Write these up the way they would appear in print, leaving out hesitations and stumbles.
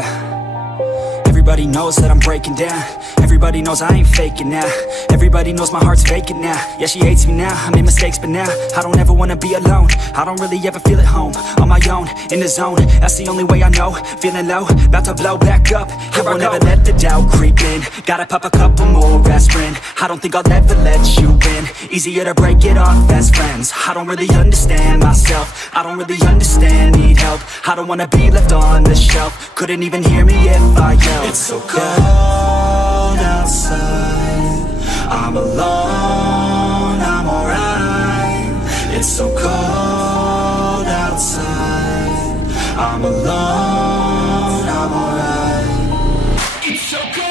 yeah. Everybody knows that I'm breaking down. Everybody knows I ain't faking now. Everybody knows my heart's vacant now. Yeah, she hates me now, I made mistakes but now I don't ever wanna be alone. I don't really ever feel at home. On my own, in the zone, that's the only way I know. Feeling low, about to blow back up. I won't ever let the doubt creep in. Gotta pop a couple more aspirin. I don't think I'll ever let you in. Easier to break it off best friends. I don't really understand myself. I don't really understand, need help. I don't wanna be left on the shelf. Couldn't even hear me if I yelled. It's so cold outside, I'm alone, I'm alright. It's so cold outside, I'm alone, I'm alright. It's so cold.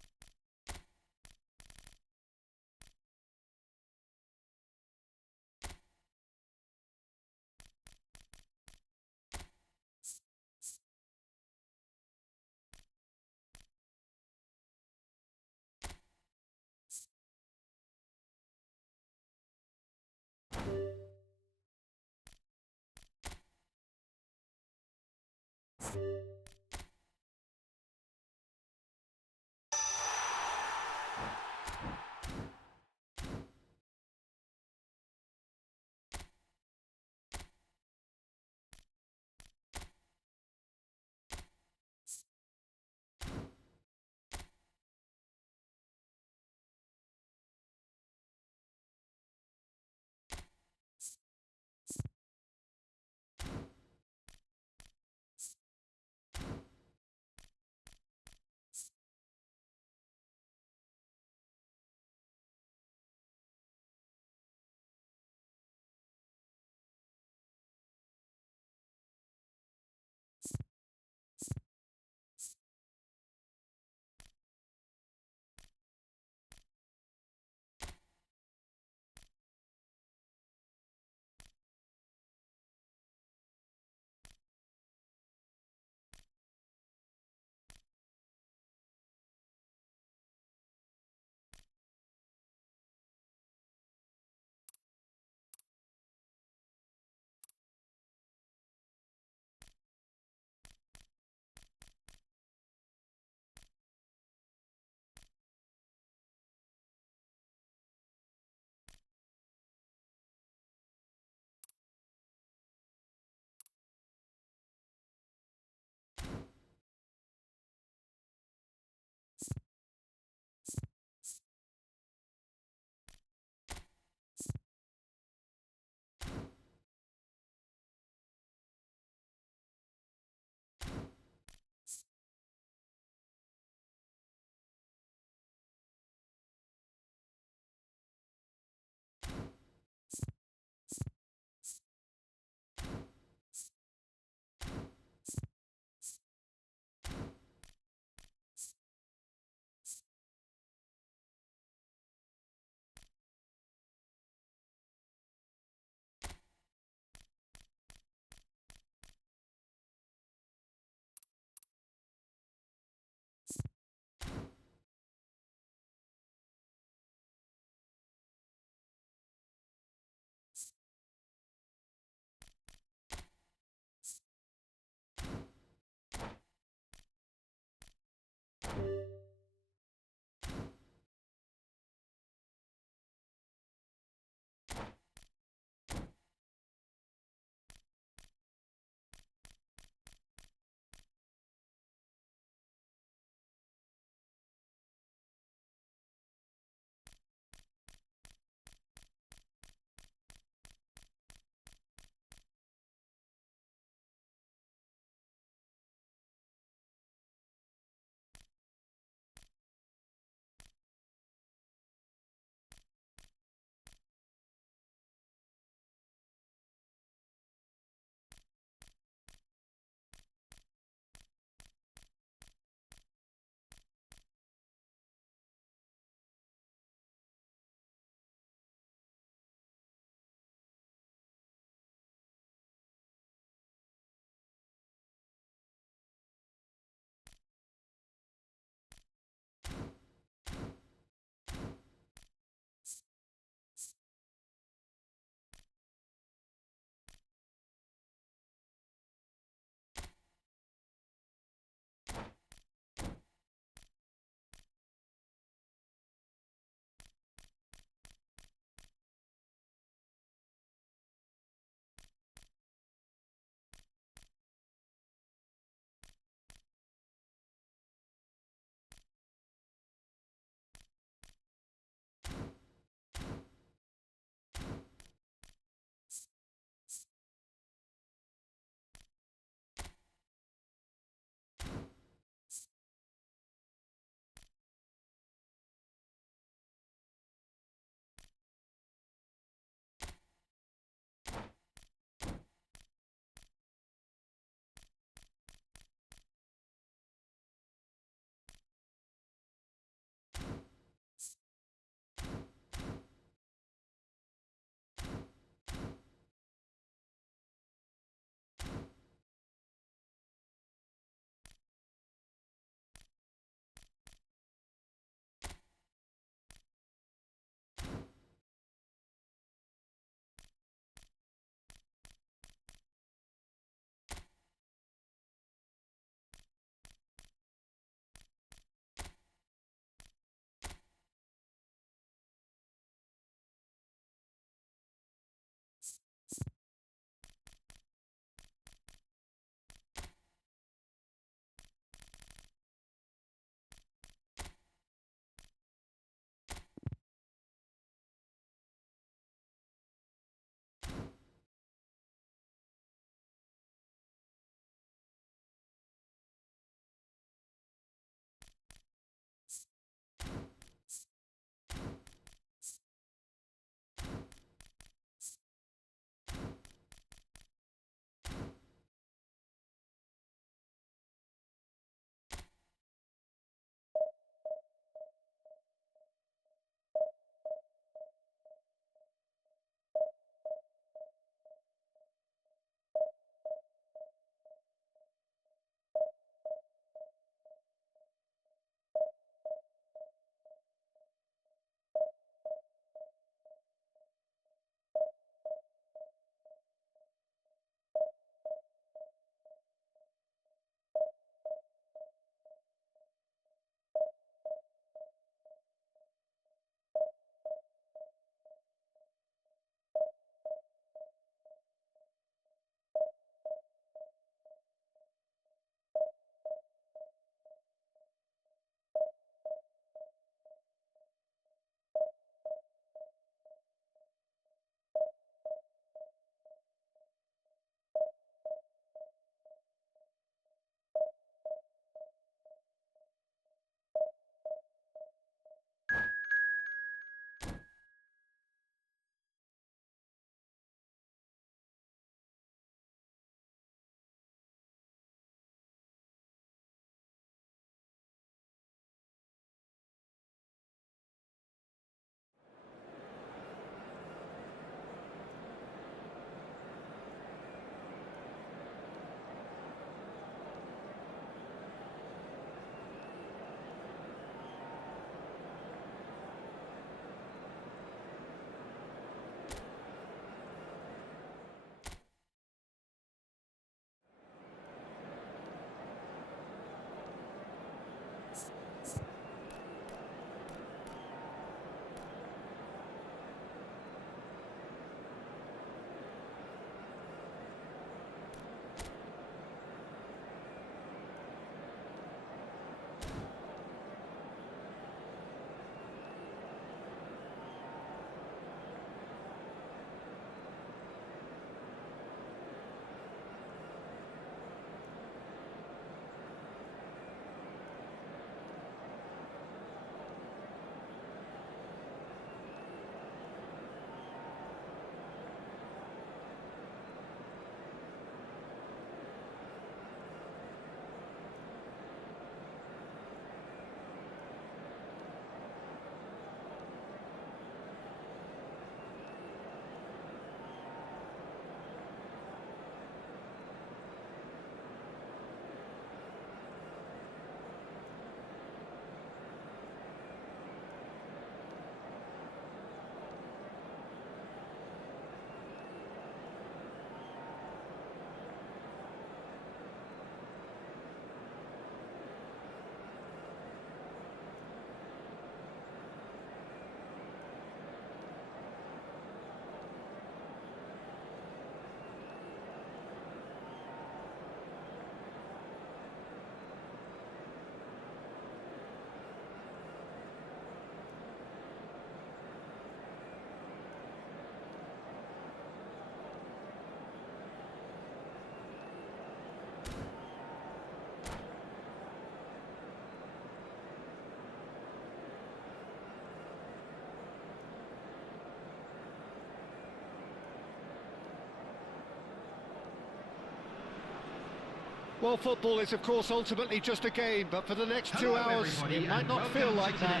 Well, football is, of course, ultimately just a game, but for the next 2 hours, it might not feel like that.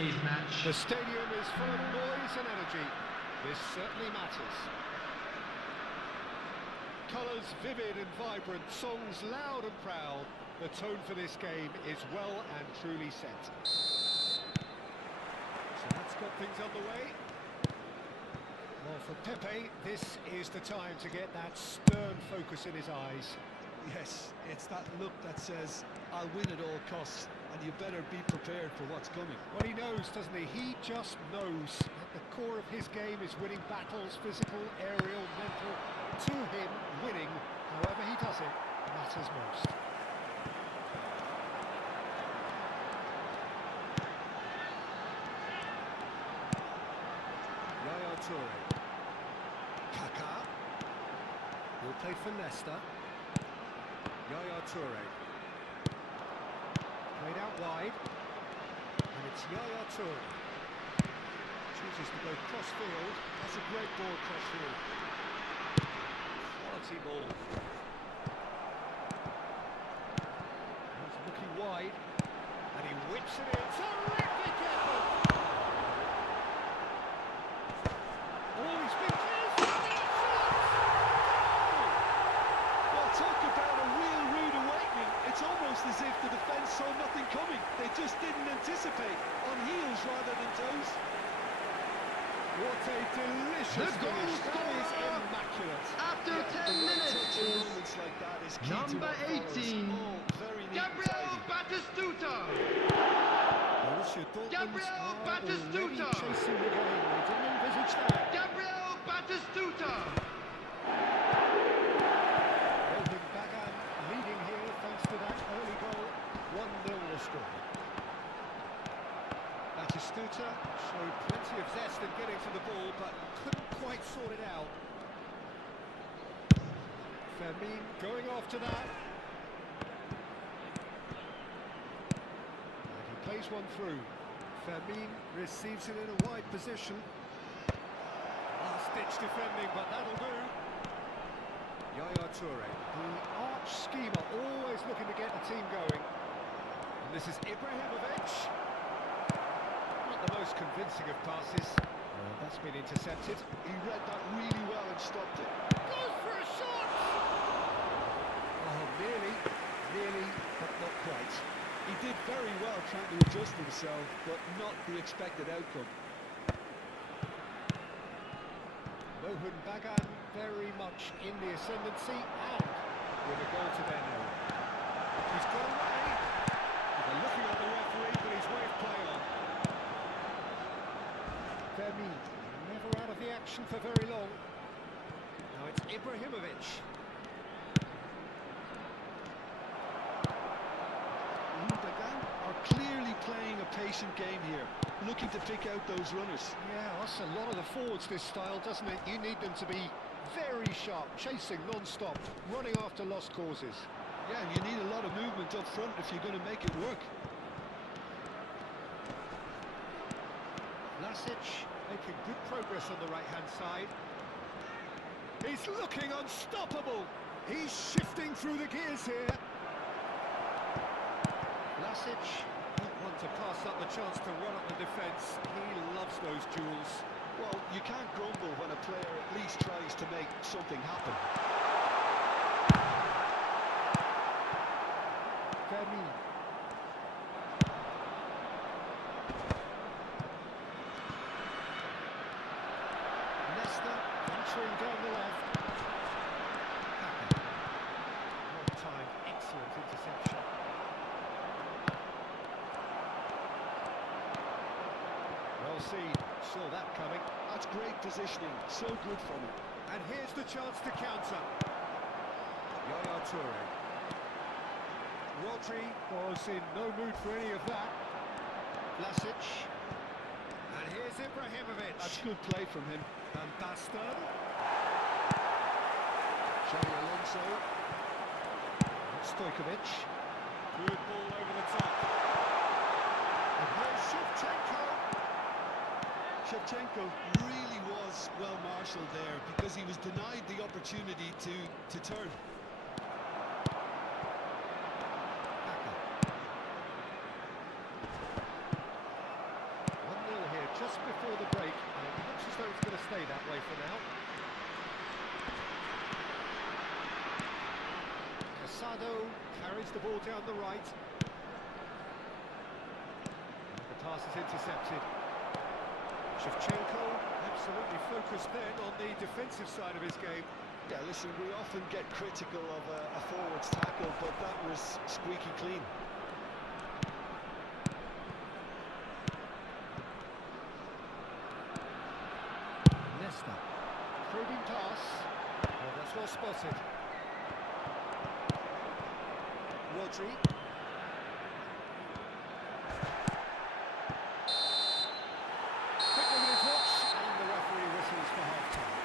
The stadium is full of noise and energy. This certainly matters. Colours vivid and vibrant, songs loud and proud. The tone for this game is well and truly set. So that's got things underway. Well, for Pepe, this is the time to get that stern focus in his eyes. Yes, it's that look that says, I'll win at all costs, and you better be prepared for what's coming. Well, he knows, doesn't he? He just knows. At the core of his game is winning battles, physical, aerial, mental. To him, winning, however he does it, matters most. Yaya Toure. Kaká. He'll play for Nesta. Yaya Toure. Played out wide. And it's Yaya Toure. Chooses to go cross-field. That's a great ball cross-field. Quality ball. He's looking wide. And he whips it in. Terrific effort! Oh, he's been close! Well, talk about a real rude awakening. It's almost as if the defence saw nothing coming. They just didn't anticipate. On heels rather than toes. What a delicious finish. That is immaculate. After 10 minutes is Moments like that is key number to what 18, follows. Oh, very neat and Gabriel tidy. Batistuta. Borussia Dortmund Gabriel are already Batistuta. chasing the game. They didn't envisage that. Gabriel Batistuta. Rohan Bagan leading here thanks to that early goal. 1-0 the score. Batistuta showed plenty of zest in getting to the ball, but couldn't quite sort it out. Fermin going after that. And he plays one through. Fermin receives it in a wide position. Last-ditch defending, but that'll do. Yaya Toure, the arch schemer, always looking to get the team going. And this is Ibrahimovic. Not the most convincing of passes. That's been intercepted. He read that really well and stopped it. Goes for a shot! Oh, nearly, but not quite. He did very well trying to adjust himself, but not the expected outcome. Rohan Bagan very much in the ascendancy and with a goal to their name. He's got away. They're looking at the referee, but he's waved play on. Fermin, never out of the action for very long. Now it's Ibrahimovic. Bagan are clearly playing a patient game here, looking to pick out those runners. Yeah, that's a lot of the forwards, this style, doesn't it? You need them to be very sharp, chasing non-stop, running after lost causes. Yeah, and you need a lot of movement up front if you're going to make it work. Vlasic making good progress on the right-hand side. He's looking unstoppable. He's shifting through the gears here. Vlasic don't want to pass up the chance to run up the defence. He loves those duels. Well, you can't grumble when a player at least tries to make something happen. Fermin. Nesta venturing down the left. One time, excellent interception. Well seen, saw that coming. That's great positioning, so good from him. And here's the chance to counter. Yaya Toure. Rodri was in no mood for any of that. Vlasic. And here's Ibrahimovic. That's good play from him. And Bastard. Xabi Alonso. Stojkovic. Good ball over the top. And here's Shevchenko. Shevchenko really was well marshalled there because he was denied the opportunity to turn. that way for now. Casado carries the ball down the right. And the pass is intercepted. Shevchenko absolutely focused then on the defensive side of his game. Yeah, listen, we often get critical of a forward's tackle, but that was squeaky clean. Nesta. Probing pass. Well, that's well spotted. Rodri. Quick look at his watch, and the referee whistles for half-time.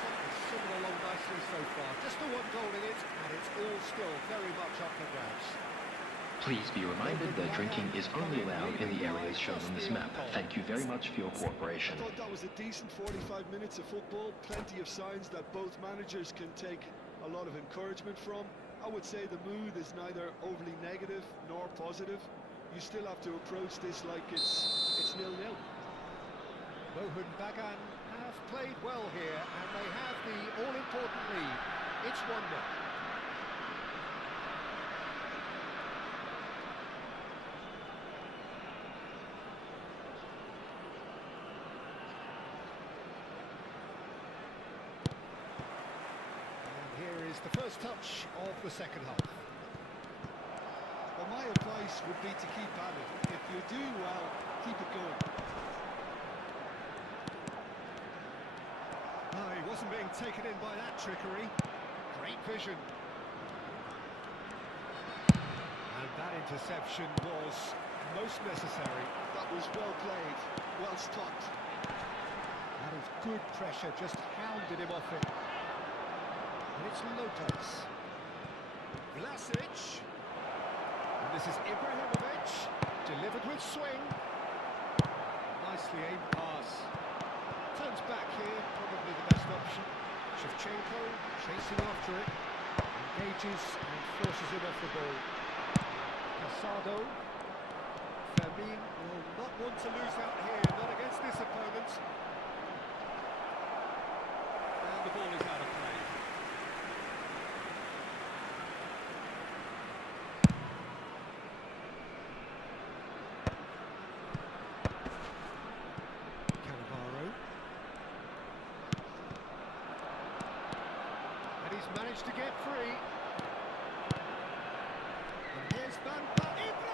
Something similar along nicely so far. Just the one goal in it, and it's all still very much up for grabs. Please be reminded that drinking is only allowed in the areas shown on this map. Thank you very much for your cooperation. I thought that was a decent 45 minutes of football. Plenty of signs that both managers can take a lot of encouragement from. I would say the mood is neither overly negative nor positive. You still have to approach this like it's 0-0. Mohun Bagan have played well here, and they have the all-important lead. It's 1-0. Here is the first touch of the second half. Well, my advice would be to keep at it. If you're doing well, keep it going. Oh, he wasn't being taken in by that trickery. Great vision. And that interception was most necessary. That was well played, well stopped. That is good pressure, just hounded him off it. And it's Lopez. Vlasic. And this is Ibrahimovic, delivered with swing. Nicely aimed pass. Turns back here, probably the best option. Shevchenko chasing after it. Engages and forces him off the ball. Casado. Fermin will not want to lose out here, not against this opponent. And the ball is out of play. Managed to get free. And here's Ibrahimovic!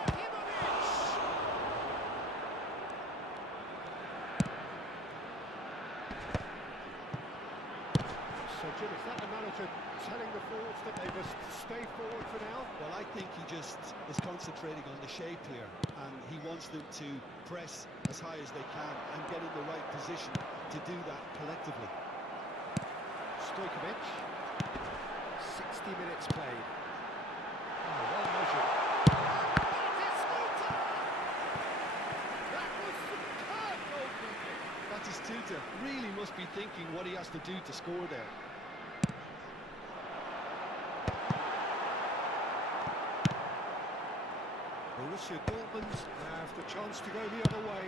So, Jim, is that the manager telling the forwards that they must stay forward for now? Well, I think he just is concentrating on the shape here, and he wants them to press as high as they can and get in the right position to do that collectively. Stojkovic. 60 minutes played. Oh, well measured. That was superb goalkeeping. Batistuta really must be thinking what he has to do to score there. Borussia Dortmund have the chance to go the other way.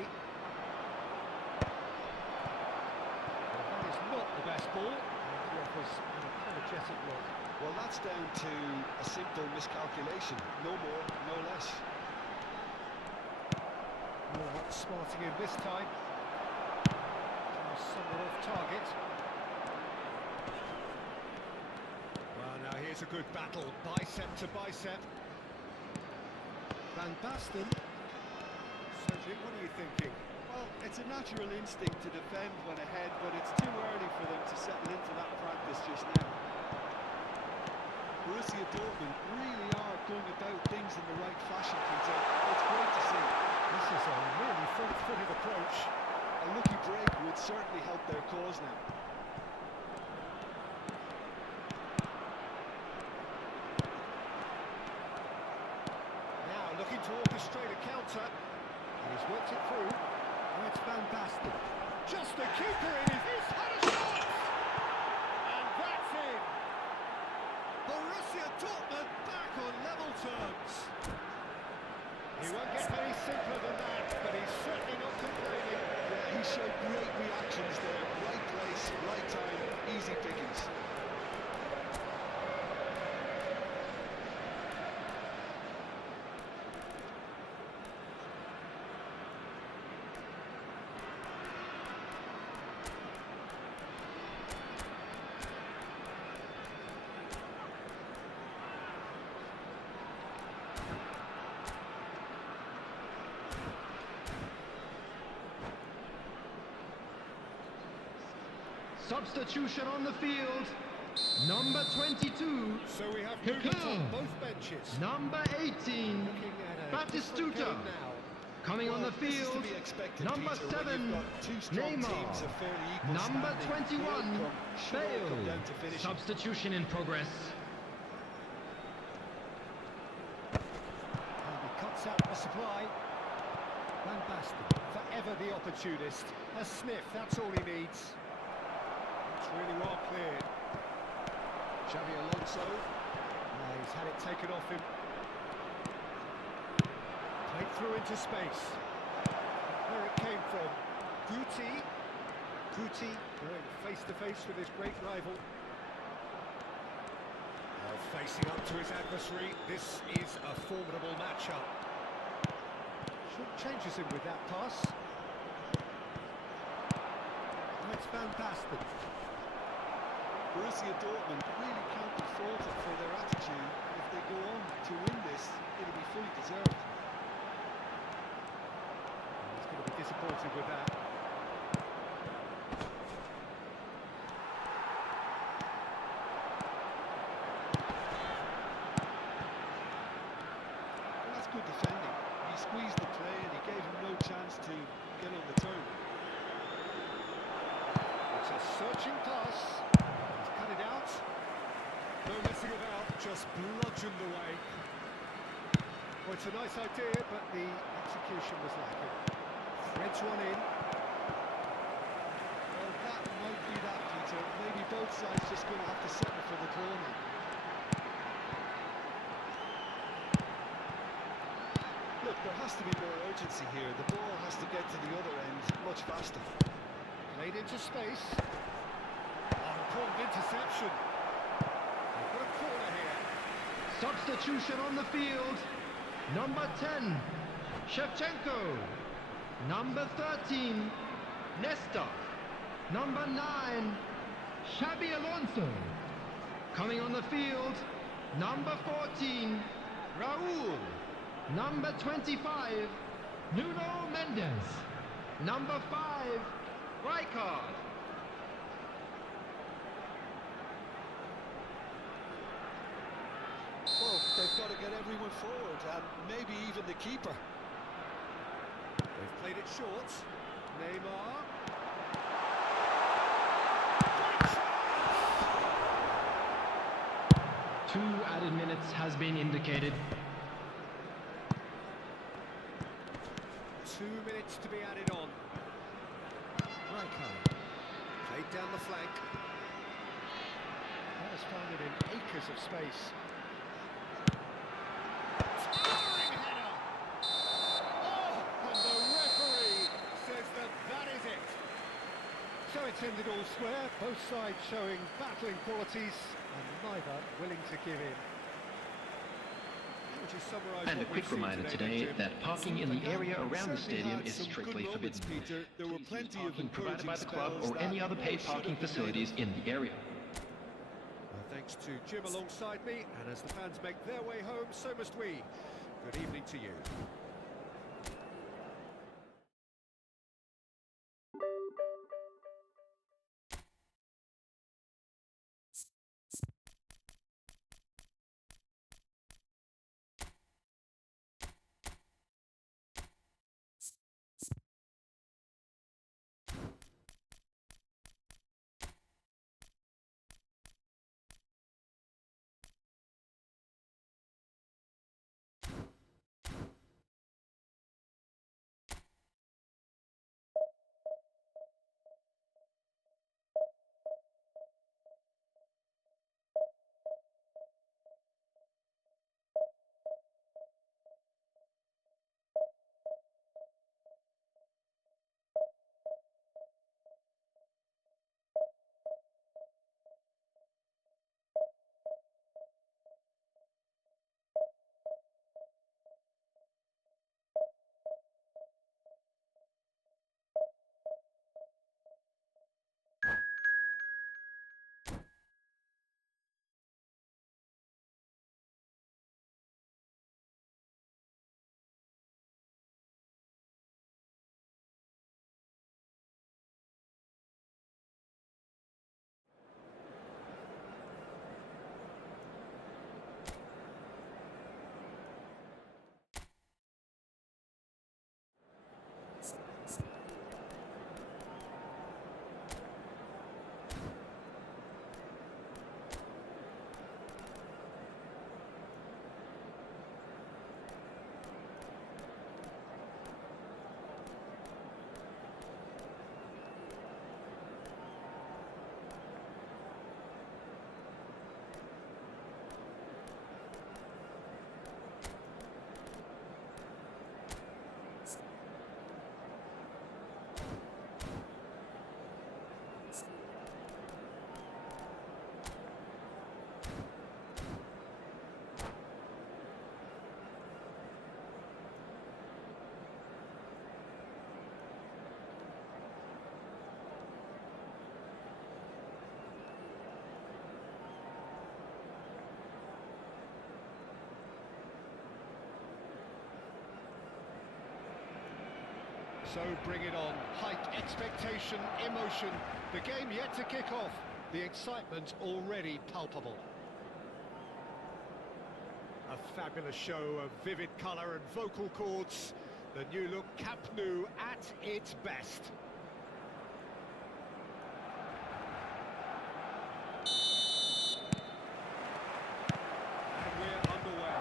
Well, that is not the best ball. He offers an apologetic look. Well, that's down to a simple miscalculation. No more, no less. More smarting in this time. Somewhat off target. Well, now here's a good battle. Bicep to bicep. Van Basten. So, Jim, what are you thinking? Well, it's a natural instinct to defend when ahead, but it's too early for them to settle into that practice just now. Borussia Dortmund really are going about things in the right fashion, Peter. It's great to see. This is a really front-footed approach. A lucky break would certainly help their cause now. Now looking to orchestrate a counter. And he's worked it through. And it's Van Basten. Just the keeper in his... He's had a shot! And that's in! Borussia Dortmund back on level terms. He won't get any simpler than that, but he's certainly not complaining. Yeah, he showed great Great reactions there, right place, right time, easy pickings. Substitution on the field. Number 22. So we have Here movement on comes both benches. Number 18. Looking at a different Batistuta. game now. Coming on the This is to field. be expected, Number Peter, when 7. you've got two strong teams Neymar. of fairly equal Number standing. 21. The outcome should all come down to Bale. finishing. Substitution in progress. And he cuts out the supply. Van Basten, forever the opportunist. A sniff, that's all he needs. It's really well cleared. Xavi Alonso. He's had it taken off him. Played through into space. Where it came from. Guti. Guti going face to face with his great rival. Facing up to his adversary. This is a formidable matchup. Short changes him with that pass. And it's Van Basten. Borussia Dortmund really can't be faulted for their attitude. If they go on to win this, it'll be fully deserved. He's going to be disappointed with that. Well, that's good defending. He squeezed the play and he gave him no chance to get on the turn. It's a searching pass. He's cut it out. No messing about, just bludgeoned away. Well, it's a nice idea, but the execution was lacking. Threads one in. Well, that might be that, Peter. Maybe both sides just going to have to settle for the corner. Look, there has to be more urgency here. The ball has to get to the other end much faster. Played into space. Oh, important interception. They've got a corner here. Substitution on the field. Number 10. Shevchenko. Number 13. Nesta. Number 9. Xabi Alonso. Coming on the field. Number 14. Raul. Number 25. Nuno Mendes. Number 5. Rijkaard. Well, they've got to get everyone forward, and maybe even the keeper. They've played it short. Neymar. 2 added minutes has been indicated. 2 minutes to be added on. Rijkaard. Played down the flank. Has found it in acres of space. Towering header! Oh, and the referee says that that is it. So it's ended all square, both sides showing battling qualities and neither willing to give in. How would you summarise And a what we've quick seen reminder today, today Jim? that parking in the area around the Certainly stadium had is some strictly good moments, forbidden. Peter. There were Please use plenty of parking provided by the encouraging club spells or any that other paid should have parking been made. facilities in the area. Thanks to Jim alongside me, and as the fans make their way home, so must we. Good evening to you. So bring it on. Hype, expectation, emotion. The game yet to kick off. The excitement already palpable. A fabulous show of vivid colour and vocal cords. The new look Camp Nou at its best. And we're underway.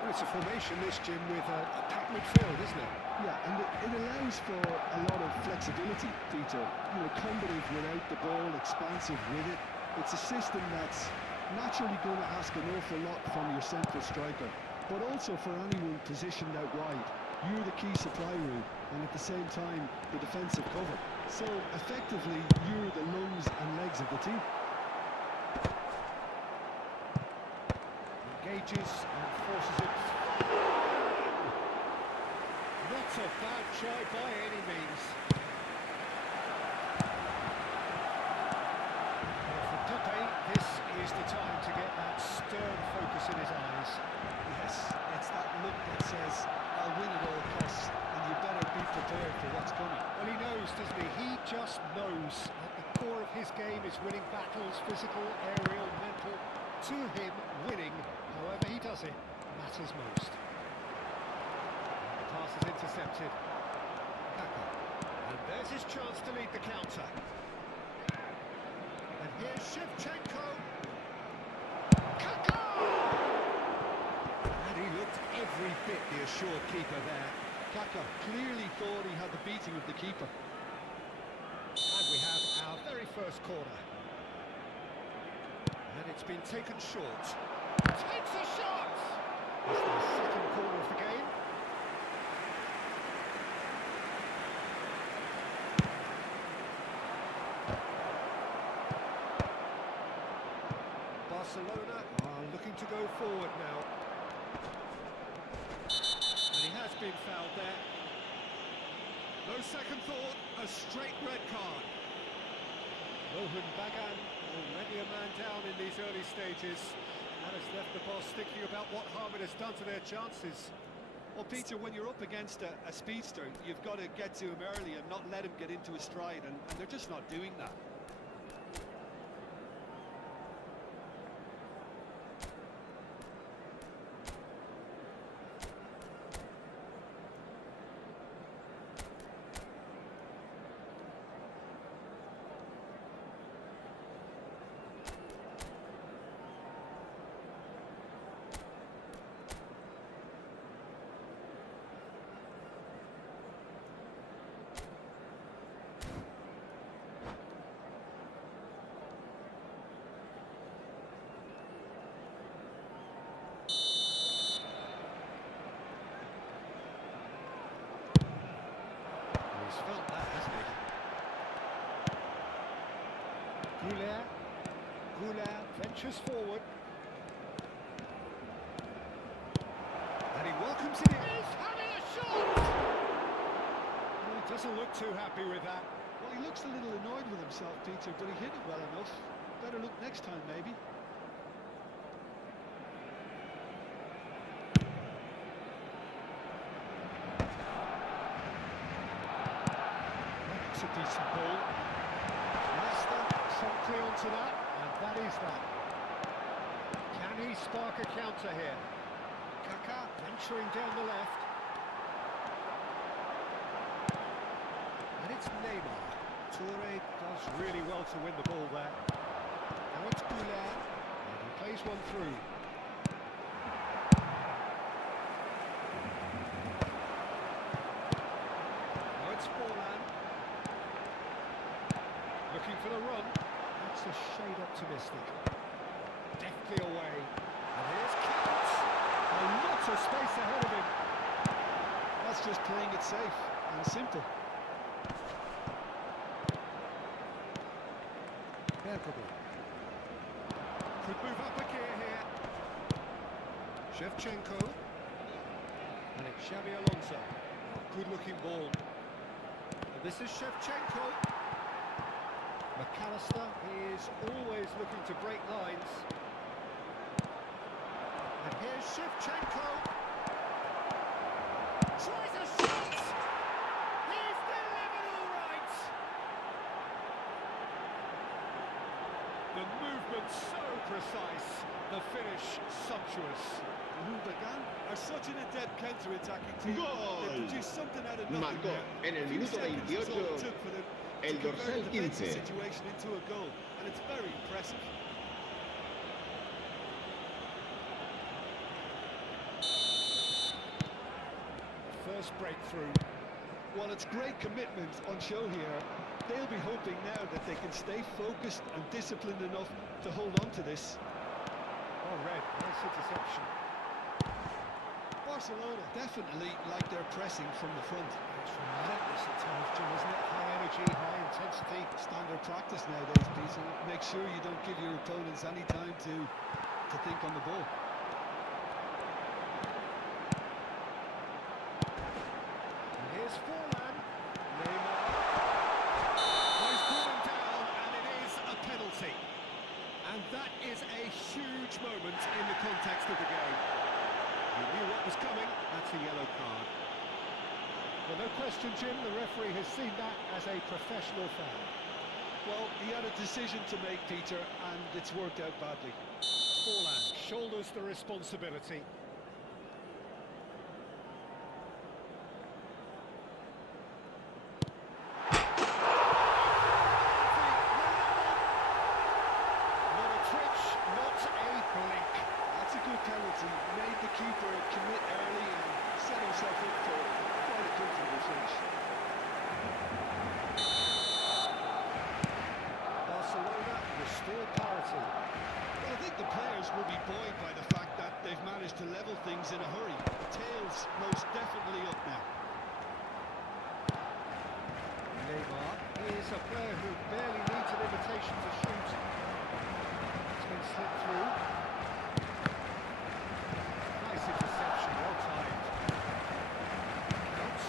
Well, it's a formation, this, Jim, with a packed midfield, isn't it? Yeah, and it allows for a lot of flexibility, Peter. You know, combative without the ball, expansive with it. It's a system that's naturally going to ask an awful lot from your central striker, but also for anyone positioned out wide. You're the key supply route, and at the same time, the defensive cover. So, effectively, you're the lungs and legs of the team. Engages and forces it. Not a bad try by any means. Well, for Pepe, this is the time to get that stern focus in his eyes. Yes, it's that look that says, I'll win at all costs, and you better be prepared for what's coming. Well, he knows, doesn't he? He just knows. At the core of his game is winning battles, physical, aerial, mental. To him, winning, however he does it, matters most. The pass is intercepted. Kaka. And there's his chance to lead the counter. And here's Shevchenko. Kaka! And he looked every bit the assured keeper there. Kaka clearly thought he had the beating of the keeper. And we have our very first corner. And it's been taken short. Takes a shot! It's the second corner of the game. Barcelona are looking to go forward now. And he has been fouled there. No second thought, a straight red card. Rohan Bagan already a man down in these early stages. That has left the boss thinking about what harm it has done to their chances. Well, Peter, when you're up against a speedster, you've got to get to him early and not let him get into a stride, and they're just not doing that. He's felt that, hasn't he? Goulart ventures forward. And he welcomes it in. He's having a shot! Well, he doesn't look too happy with that. Well, he looks a little annoyed with himself, Peter, but he hit it well enough. Better look next time, maybe. It's a decent ball. Leicester softly onto that, and that is that. Can he spark a counter here? Kaka venturing down the left. And it's Neymar. Toure does really well to win the ball there. Now it's Goulart, and he plays one through. Now it's Forlan. Looking for the run. That's a shade optimistic. Deftly away. And here's Kant. A lot of space ahead of him. That's just playing it safe and simple. Bergamo. Could move up a gear here. Shevchenko. And it's Xabi Alonso. Good looking ball. And this is Shevchenko. McAllister is always looking to break lines. And here's Shevchenko. tries a shot. He's delivered all right. The movement so precise, the finish sumptuous. Lubagan are such an adept counter-attacking team. ¡Gol! They produced something out of nothing Marcó there. en el A few minuto seconds is all 28 it took for them to el convert dorsal a defensive 15. situation into a goal, and it's very impressive. First breakthrough. While it's great commitment on show here, they'll be hoping now that they can stay focused and disciplined enough to hold on to this. Oh, red. Nice interception. Barcelona definitely like their pressing from the front. It's relentless at times, Jim, isn't it? High energy, high intensity. Standard practice nowadays, Peter. Make sure you don't give your opponents any time to think on the ball. And here's Forlan. Neymar. Oh, he's put him down, and it is a penalty. And that is a huge moment in the context of the game. He knew what was coming. That's a yellow card. Well, no question, Jim, the referee has seen that as a professional foul. Well, he had a decision to make, Peter, and it's worked out badly. Forlan shoulders the responsibility. Not a twitch, not a blink. That's a good penalty. Made the keeper commit early and set himself up for quite a comfortable finish. Barcelona restore parity. Well, I think the players will be buoyed by the fact that they've managed to level things in a hurry. The tail's most definitely up now. Neymar is a player who barely needs an invitation to shoot. It's been slipped through. Nice interception, well timed. Out.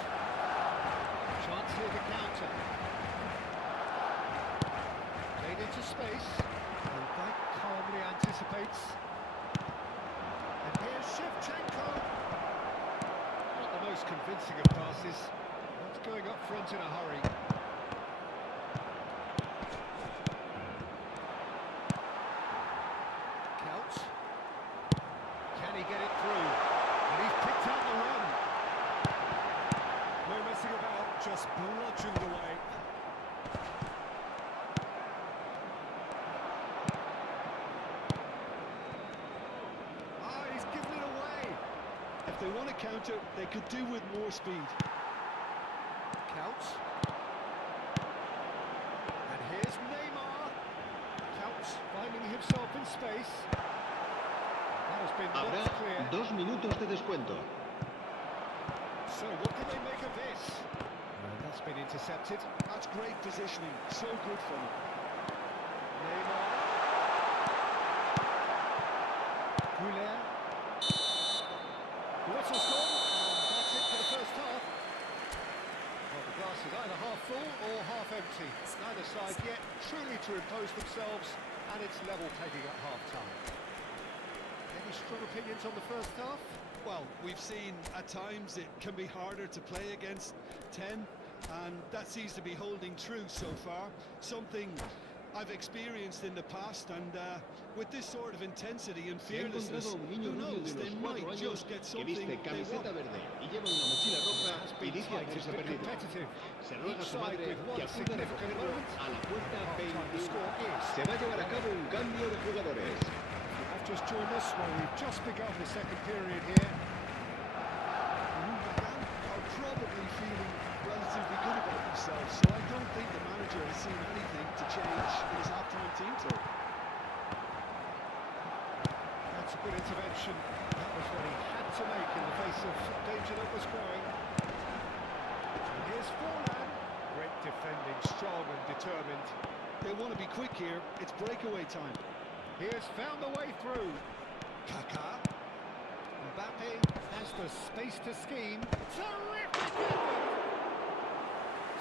Chance here to counter. Played into space. And that calmly anticipates. And here's Shevchenko. Not the most convincing of passes. Not going up front in a hurry. Counts. Can he get it through? And he's picked out the run. No messing about, just bludgeoned away. Ah, he's given it away. If they want to counter, they could do with more speed. Counts. And here's Neymar. Counts finding himself in space. That has been Habrá not clear. 2 minutos de descuento. So what can they make of this? That's been intercepted. That's great positioning. So good for them. Neymar. Goulet. The whistle's gone, and that's it for the first half. Well, the glass is either half full or half empty. Neither side yet truly to impose themselves, and it's level pegging at half-time. Any strong opinions on the first half? Well, we've seen at times it can be harder to play against 10, and that seems to be holding true so far. Something I've experienced in the past, and with this sort of intensity and Se ha fearlessness, encontrado un niño who rubio knows, de they unos might 4 años just get que something viste they camiseta want. verde y lleva una mochila roja Has y been dice tight, haberse it's been perdido. competitive. Se ruega a Each su side madre with que one acuda a significant recogerlo moment. a la puerta Half-time, the 21. score is. Se va a llevar a cabo un cambio de jugadores. I've just joined us, well, we've just begun the second period here. Lubagan are probably feeling relatively good about themselves, so I don't think the manager has seen anything to change in his half-time team talk. That's a good intervention. That was what he had to make in the face of danger that was growing. And here's Forlan. Great defending, strong and determined. They want to be quick here. It's breakaway time. He has found the way through. Kaká. Mbappe has the space to scheme. Terrific effort!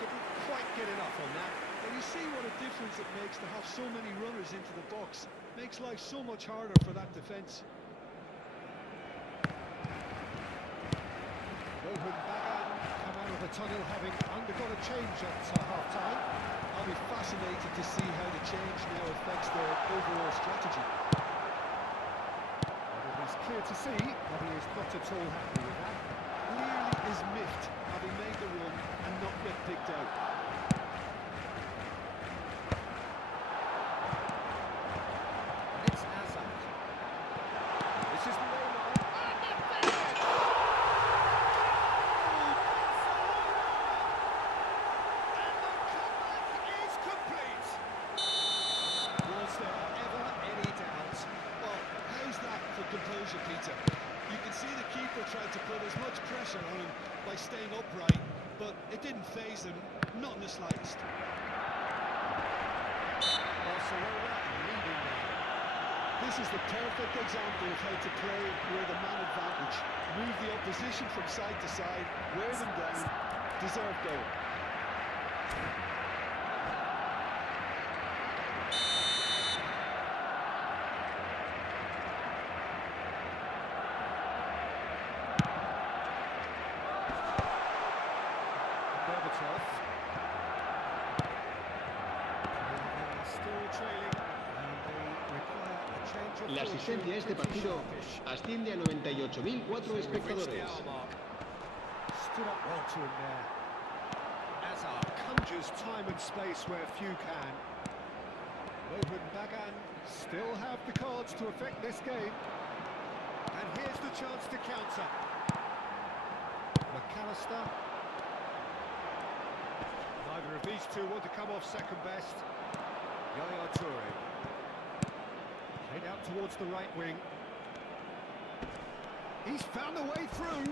Couldn't quite get enough on that. And you see what a difference it makes to have so many runners into the box. Makes life so much harder for that defence. No come out of the tunnel having undergone a change at half-time. I'll be fascinated to see how the change now affects their overall strategy. Well, it is clear to see that he is not at all happy with that. Clearly is miffed, having made the run and not get picked out. It's Hazard. This is the goal line. And the finish! And the comeback is complete. Was there ever any doubt? Well, how's that for composure, Peter? You can see the keeper tried to put as much pressure on him by staying upright, but it didn't faze him, not in the slightest. Barcelona leading now. This is the perfect example of how to play with a man advantage. Move the opposition from side to side, wear them down, deserve goal. Berbatov. Still trailing, and they require a change of La asistencia a este partido asciende a 98.004 espectadores. Stood up well to him there. Hazard conjures time and space where few can. Logan Bagan still have the cards to affect this game. And here's the chance to counter. McAllister. Neither of these two want to come off second best. Yaya Toure. Played out towards the right wing. He's found a way through.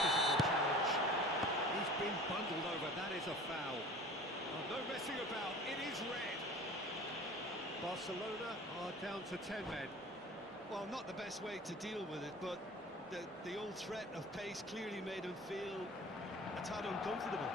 Physical challenge. He's been bundled over. That is a foul. Oh, no messing about. It is red. Barcelona are down to 10 men. Well, not the best way to deal with it, but the old threat of pace clearly made him feel a tad uncomfortable.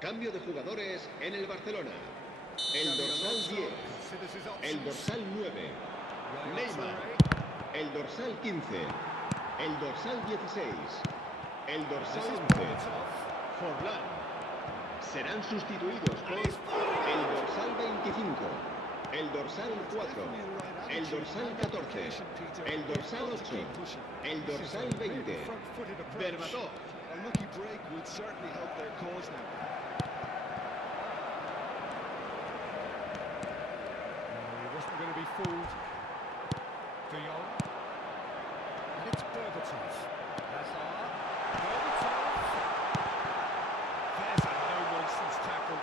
Cambio de jugadores en el Barcelona. El dorsal 10, el dorsal 9, Neymar, el dorsal 15, el dorsal 16, el dorsal 11, Forlán. Serán sustituidos por el dorsal 25, el dorsal 4, el dorsal 14, el dorsal 8, el dorsal 20, Berbatov. A lucky break would certainly help their cause now. He wasn't going to be fooled. De Jong. And it's Berbatov. Hazard. Berbatov. There's a no-nonsense tackle.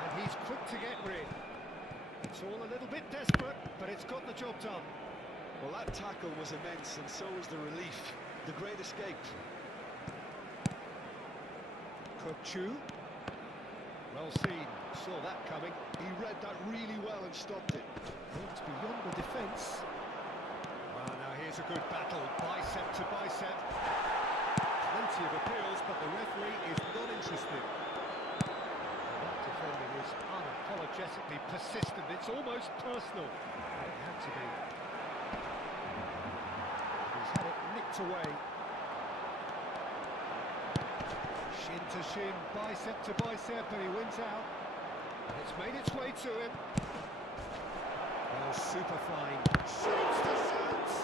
And he's quick to get rid. It's all a little bit desperate, but it's got the job done. Well, that tackle was immense, and so was the relief. The great escape. Chu. Well seen. Saw that coming. He read that really well and stopped it. It's beyond the defence. Well, now here's a good battle, bicep to bicep. Plenty of appeals, but the referee is not interested. And that defending is unapologetically persistent. It's almost personal. It had to be. knocked away. Shin to shin, bicep to bicep, and he wins out. It's made its way to him. Oh, super fine. Shoots to shoots!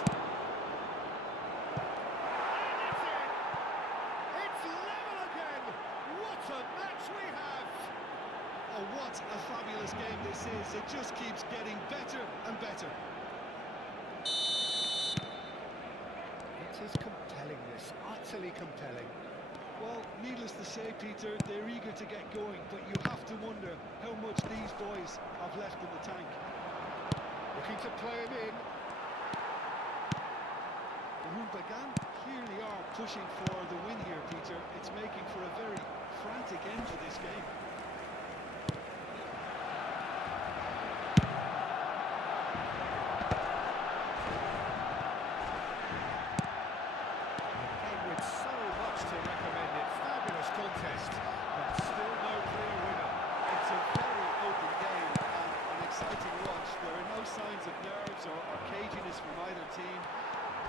It's level again! What a match we have! Oh, what a fabulous game this is. It just keeps getting better and better. It is compelling, this. Utterly compelling. Well, needless to say, Peter, they're eager to get going, but you have to wonder how much these boys have left in the tank. Looking to play him in. Bagan clearly are pushing for the win here, Peter. It's making for a very frantic end to this game. With so much to recommend it, fabulous contest, but still no clear winner. It's a very open game and an exciting watch. There are no signs of nerves or caginess from either team.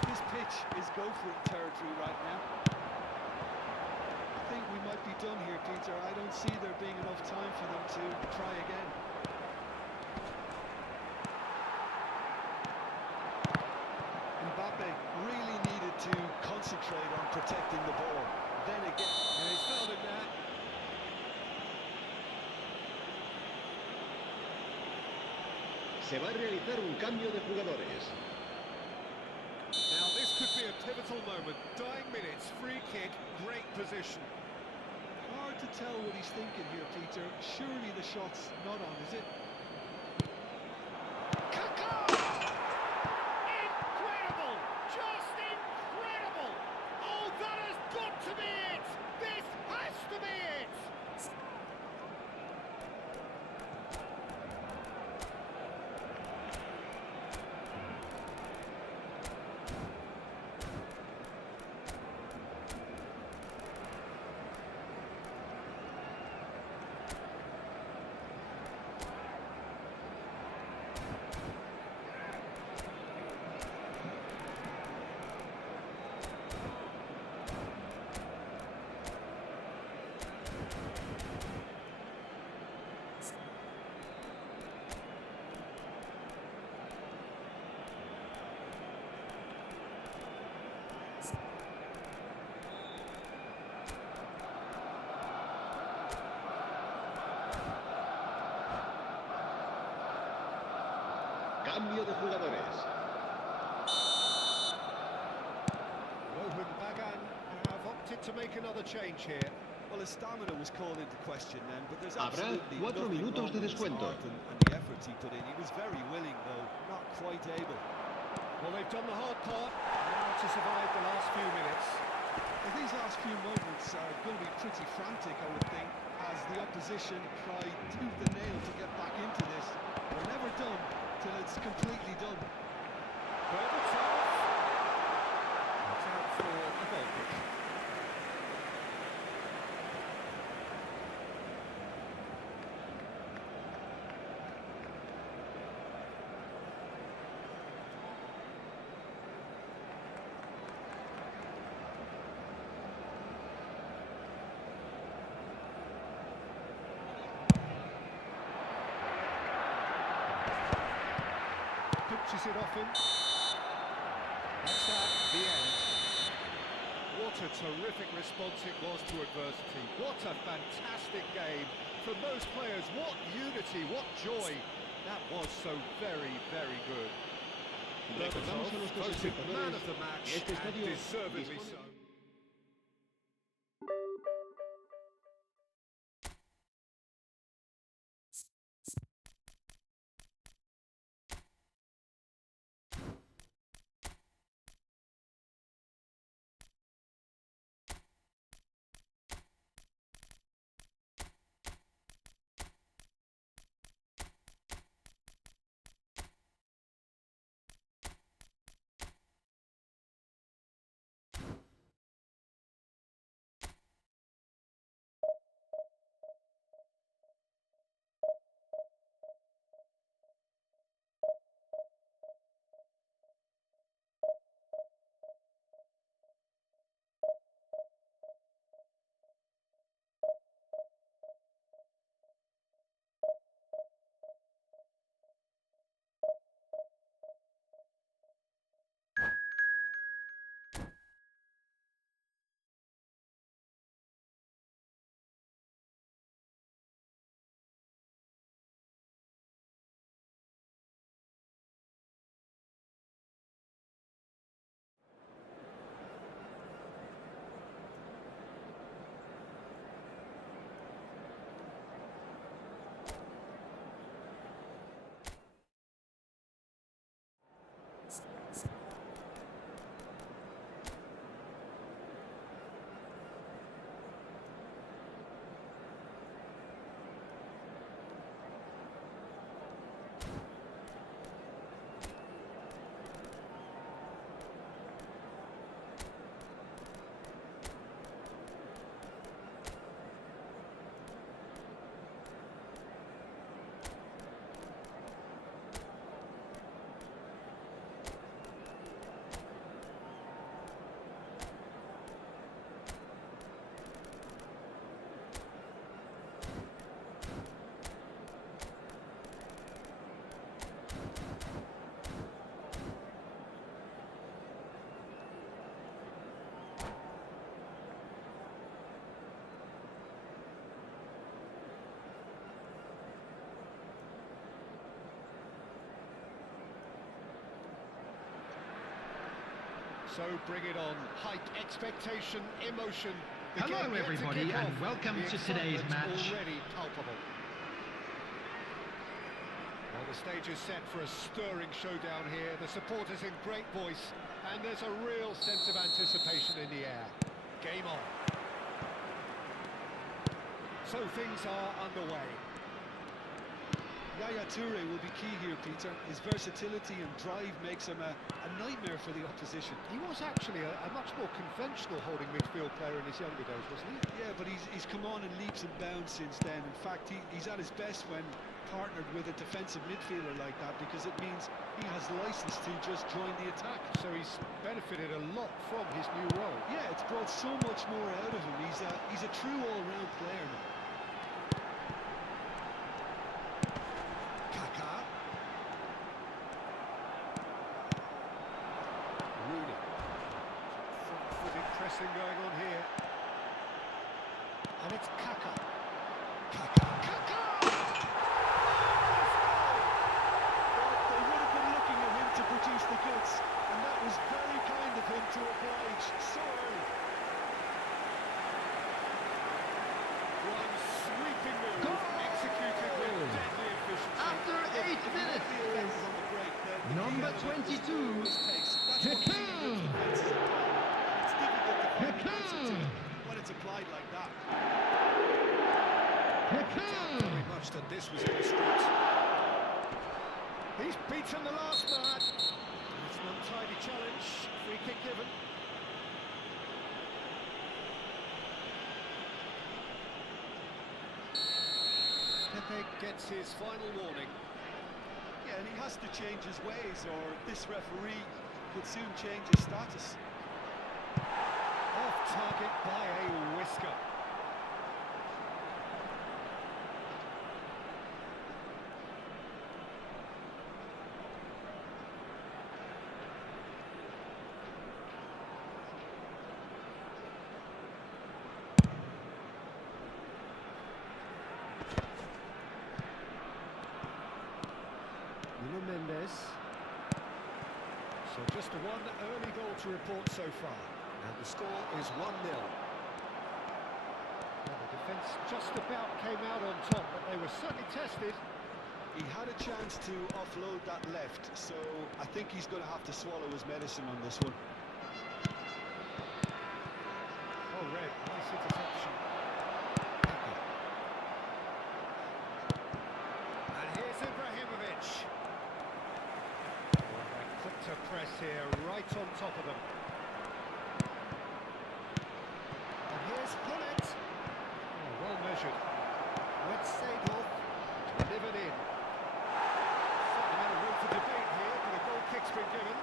This pitch is go-for-it territory right now. I think we might be done here, Peter. I don't see there being enough time for them to try again. Mbappe really needed to concentrate on protecting the ball. Then again, And he's found it now. Se va a realizar un cambio de jugadores. Now this could be a pivotal moment. Dying minutes, free kick, great position. hard to tell what he's thinking here, Peter. Surely the shot's not on, is it? Incredible! Just incredible! Oh, that has got to be it! This has to be it! Cambio de jugadores. Bagan have opted to make another change here. Well, his stamina was called into question then, but there's Habrá absolutely 4 nothing minutos wrong de with his descuento. heart and the efforts he put in. He was very willing, though not quite able. Well, they've done the hard part, now to survive the last few minutes. Well, these last few moments are going to be pretty frantic, I would think, as the opposition try tooth and nail to get back into this. They're never done till it's completely done. Further tough. It's out for a goal kick. Pitches it off him. That's that, the end. What a terrific response it was to adversity. What a fantastic game. From those players, what unity, what joy. That was so very, very good. Recordamos a nuestros Voted man espectadores of the match, que este and estadio deservedly dispone- so. So bring it on. Hype, expectation, emotion. The Hello game yet to everybody kick and off. welcome The to today's excitement's match. already palpable. Well, the stage is set for a stirring showdown here. The supporters in great voice, and there's a real sense of anticipation in the air. Game on. So things are underway. Yaya Toure will be key here, Peter. His versatility and drive makes him a nightmare for the opposition. He was actually a much more conventional holding midfield player in his younger days, wasn't he? Yeah, but he's come on in leaps and bounds since then. In fact, he's at his best when partnered with a defensive midfielder like that, because it means he has license to just join the attack. So he's benefited a lot from his new role. Yeah, it's brought so much more out of him. He's a true all-round player now. Going on here, and it's Kaka. Well, they would have been looking at him to produce the goods, and that was very kind of him to oblige so early. One sweeping move, executed with deadly efficiency. After 8 minutes, number 22, when it's applied like that. Very much that this was in the script. He's beaten the last man. It's an untidy challenge. Free kick given. Pepe gets his final warning. Yeah, and he has to change his ways, or this referee could soon change his status. Off target by a whisker. Nuno Mendes. So just one early goal to report so far. And the score is 1-0. Well, the defence just about came out on top, but they were certainly tested. He had a chance to offload that left, so I think he's going to have to swallow his medicine on this one. Oh, Red, nice interception. And here's Ibrahimovic. Oh, they're quick to press here, right on top of them. Here's Pullet. Oh, well measured. Let's save off. Delivered in. Certain amount of room for debate here, but a goal kick's been given.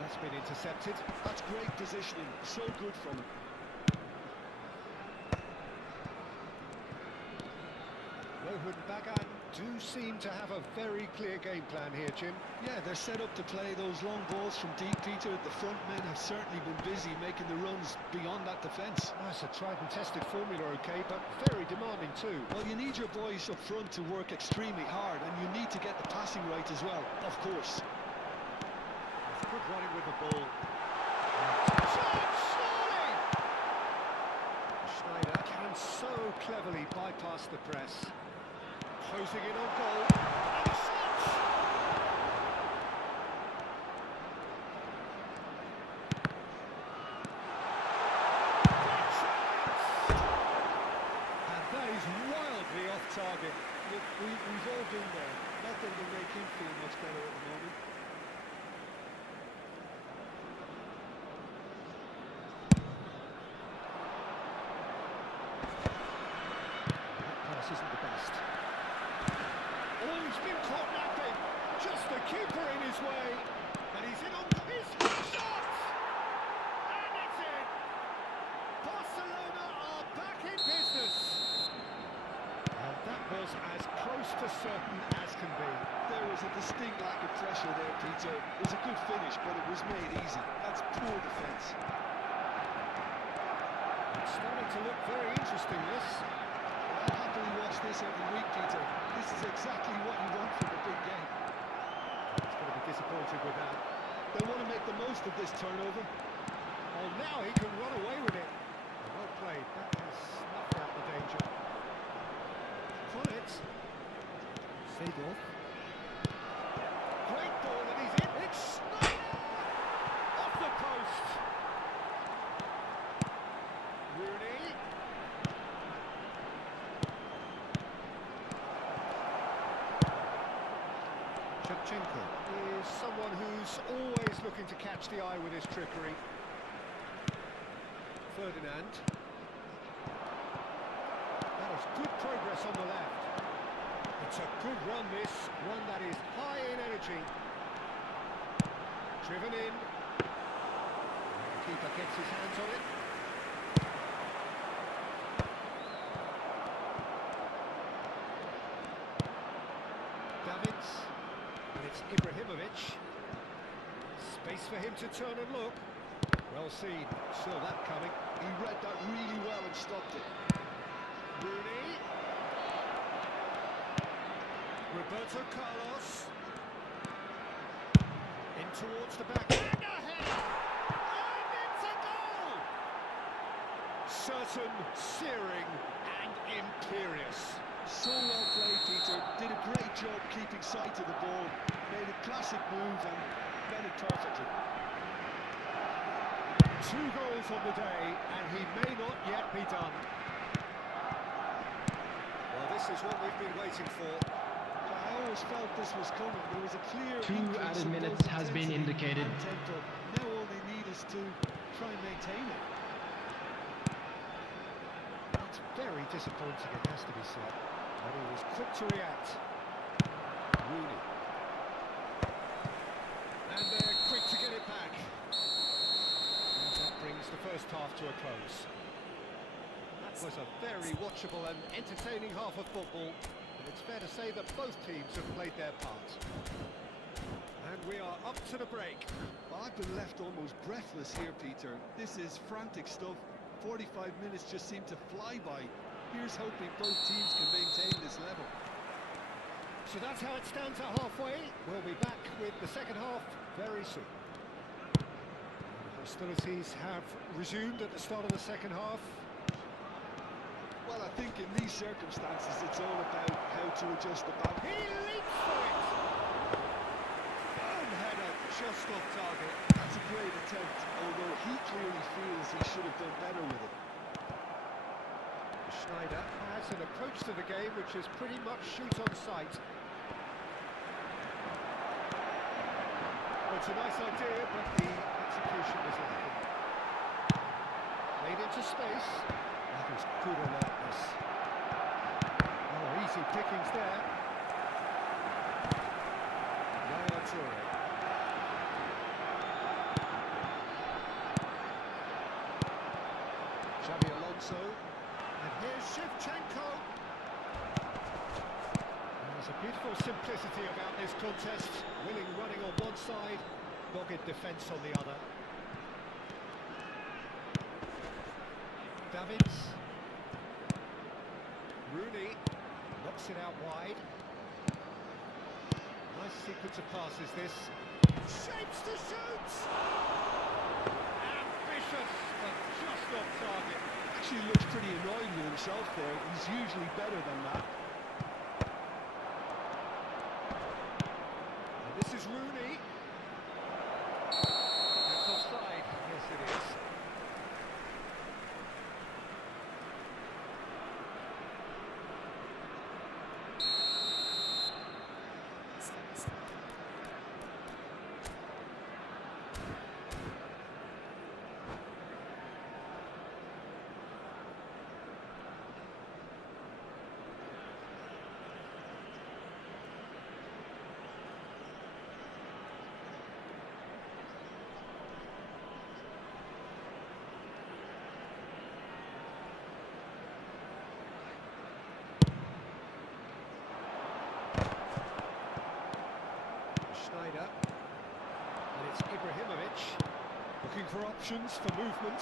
That's been intercepted. That's great positioning, so good from him. Rohun Bagan do seem to have a very clear game plan here, Jim. Yeah, they're set up to play those long balls from deep, Peter. The front men have certainly been busy making the runs beyond that defence. That's a tried and tested formula, okay, but very demanding too. Well, you need your boys up front to work extremely hard, and you need to get the passing right as well, of course. It's good running with the ball. Schneider can so cleverly bypass the press. Closing in on goal. And a shot! And that is wildly off target. Look, we've all been there. Nothing will make him feel much better at the moment. That pass isn't the best. Oh, he's been caught napping. Just the keeper in his way. And he's in on his shot! And it's in! Barcelona are back in business. And that was as close to certain as can be. There was a distinct lack of pressure there, Peter. It was a good finish, but it was made easy. That's poor defence. It's starting to look very interesting, this. I'll happily watch watch this every week, Peter. This is exactly what you want from a big game. He's going to be disappointed with that. They want to make the most of this turnover. Oh, now he can run away with it. Well played. That has snuffed out the danger. Full it. Seedorf. Great ball, and he's in. It's Schneider! Off the post. Rooney. Shevchenko is someone who's always looking to catch the eye with his trickery. Ferdinand. That is good progress on the left. It's a good run, this. One that is high in energy. Driven in. The keeper gets his hands on it. Davids. And it's Ibrahimovic. Space for him to turn and look. Well seen. Saw that coming. He read that really well and stopped it. Rooney. Roberto Carlos. In towards the back. And ahead! And it's a goal! Certain, searing, and imperious. So well played, Peter. Did a great job keeping sight of the ball. Made a classic move and read it perfectly. 2 goals on the day, and he may not yet be done. Well, this is what we've been waiting for. I always felt this was coming. There was a clear 2 increase added in minutes both has been intensity indicated. and tempo. Now all they need is to try and maintain it. It's very disappointing, it has to be said. But he was quick to react. Rooney. And they're quick to get it back. And that brings the first half to a close. That was a very watchable and entertaining half of football. And it's fair to say that both teams have played their part. And we are up to the break. I've been left almost breathless here, Peter. This is frantic stuff. 45 minutes just seem to fly by. Here's hoping both teams can maintain this level. So that's how it stands at halfway. We'll be back with the second half very soon. Hostilities have resumed at the start of the second half. Well, I think in these circumstances, it's all about how to adjust the balance. He leaps for it! Firm header, just off target. That's a great attempt, although he clearly feels he should have done better with it. Schneider has an approach to the game which is pretty much shoot on sight. Well, it's a nice idea, but the execution was lacking. Played into space. That is good alertness. Oh, easy pickings there. Yaya Toure. Xabi Alonso. And here's Shevchenko. There's a beautiful simplicity about this contest. Willing running on one side, dogged defence on the other. Davids. Rooney knocks it out wide. Nice sequence of passes this. Shapes to shoot! Ambitious, but just off target. Actually looks pretty annoyed with himself there. He's usually better than that. And this is Rooney. That's offside. Yes, it is. Schneider. And it's Ibrahimovic. Looking for options for movement.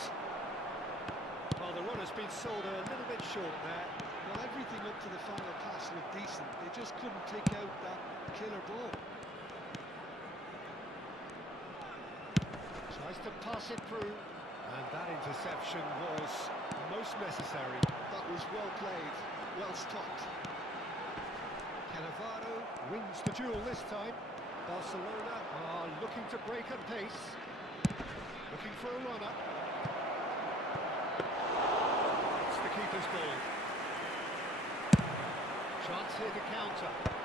Well, the run has been sold a little bit short there. Well, everything up to the final pass looked decent. They just couldn't pick out that killer ball. Tries to pass it through, and that interception was most necessary. That was well played, well stopped. Cannavaro wins the duel this time. Barcelona are looking to break at pace. Looking for a runner. It's the keeper's ball. Chance here to counter.